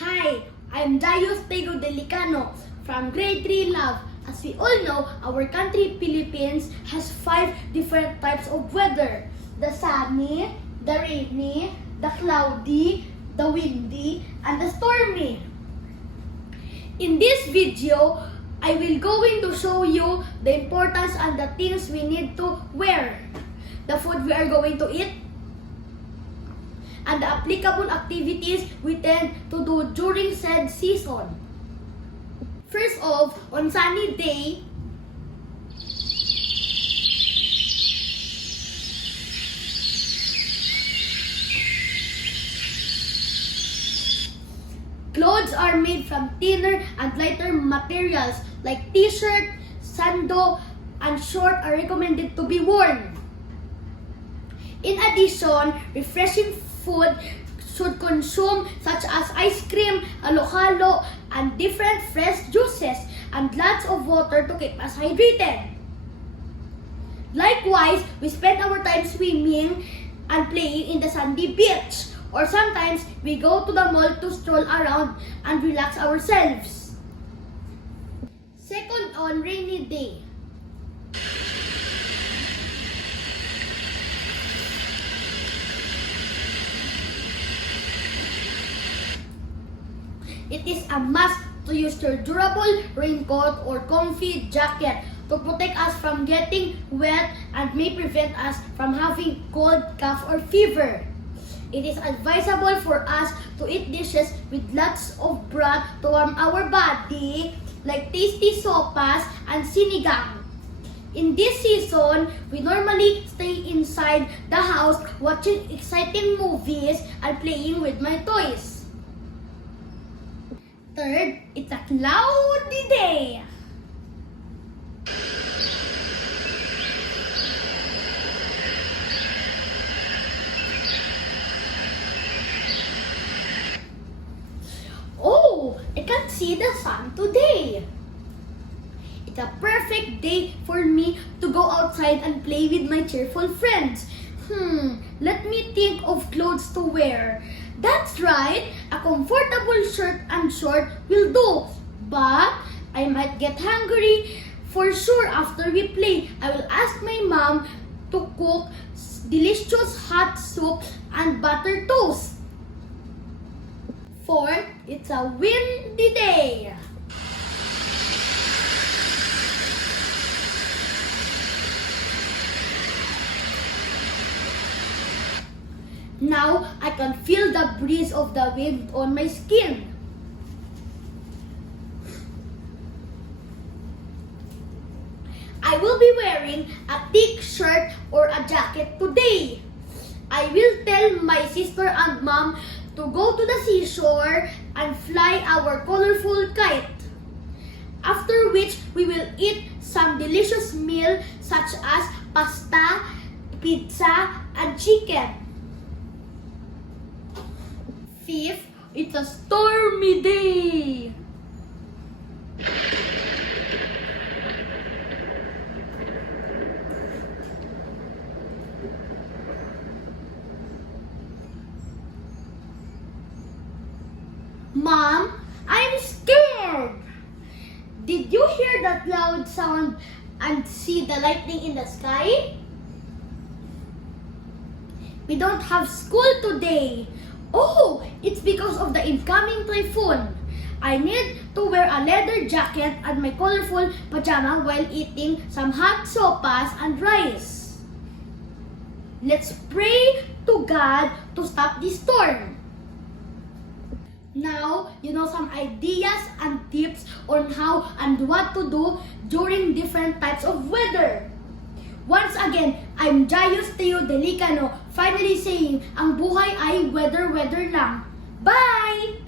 Hi, I'm Dayos Tego Delicano from Grade 3 Love. As we all know, our country, Philippines, has 5 different types of weather. The sunny, the rainy, the cloudy, the windy, and the stormy. In this video, I will going to show you the importance and the things we need to wear, the food we are going to eat, and the applicable activities we tend to do during said season. First off, on sunny day, clothes are made from thinner and lighter materials like t-shirt, sando, and short are recommended to be worn. In addition, refreshing food should consume such as ice cream, halo-halo, and different fresh juices, and lots of water to keep us hydrated. Likewise, we spend our time swimming and playing in the sandy beach, or sometimes we go to the mall to stroll around and relax ourselves. Second, on rainy day. It is a must to use your durable raincoat or comfy jacket to protect us from getting wet and may prevent us from having cold, cough, or fever. It is advisable for us to eat dishes with lots of broth to warm our body, like tasty sopas and sinigang. In this season, we normally stay inside the house watching exciting movies and playing with my toys. Third, it's a cloudy day. Oh, I can see the sun today. It's a perfect day for me to go outside and play with my cheerful friends. Let me think of clothes to wear. That's right, a comfortable shirt and short will do. But I might get hungry for sure after we play. I will ask my mom to cook delicious hot soup and butter toast. Fourth, it's a windy day. Now, I can feel the breeze of the wind on my skin. I will be wearing a thick shirt or a jacket today. I will tell my sister and mom to go to the seashore and fly our colorful kite. After which, we will eat some delicious meal such as pasta, pizza, and chicken. Fifth, it's a stormy day. Mom, I'm scared. Did you hear that loud sound and see the lightning in the sky? We don't have school today. Oh, it's because of the incoming typhoon. I need to wear a leather jacket and my colorful pajama while eating some hot sopas and rice. Let's pray to God to stop this storm. Now, you know some ideas and tips on how and what to do during different types of weather. Once again, I'm Dayos Tego Delicano, finally saying, ang buhay ay weather lang. Bye!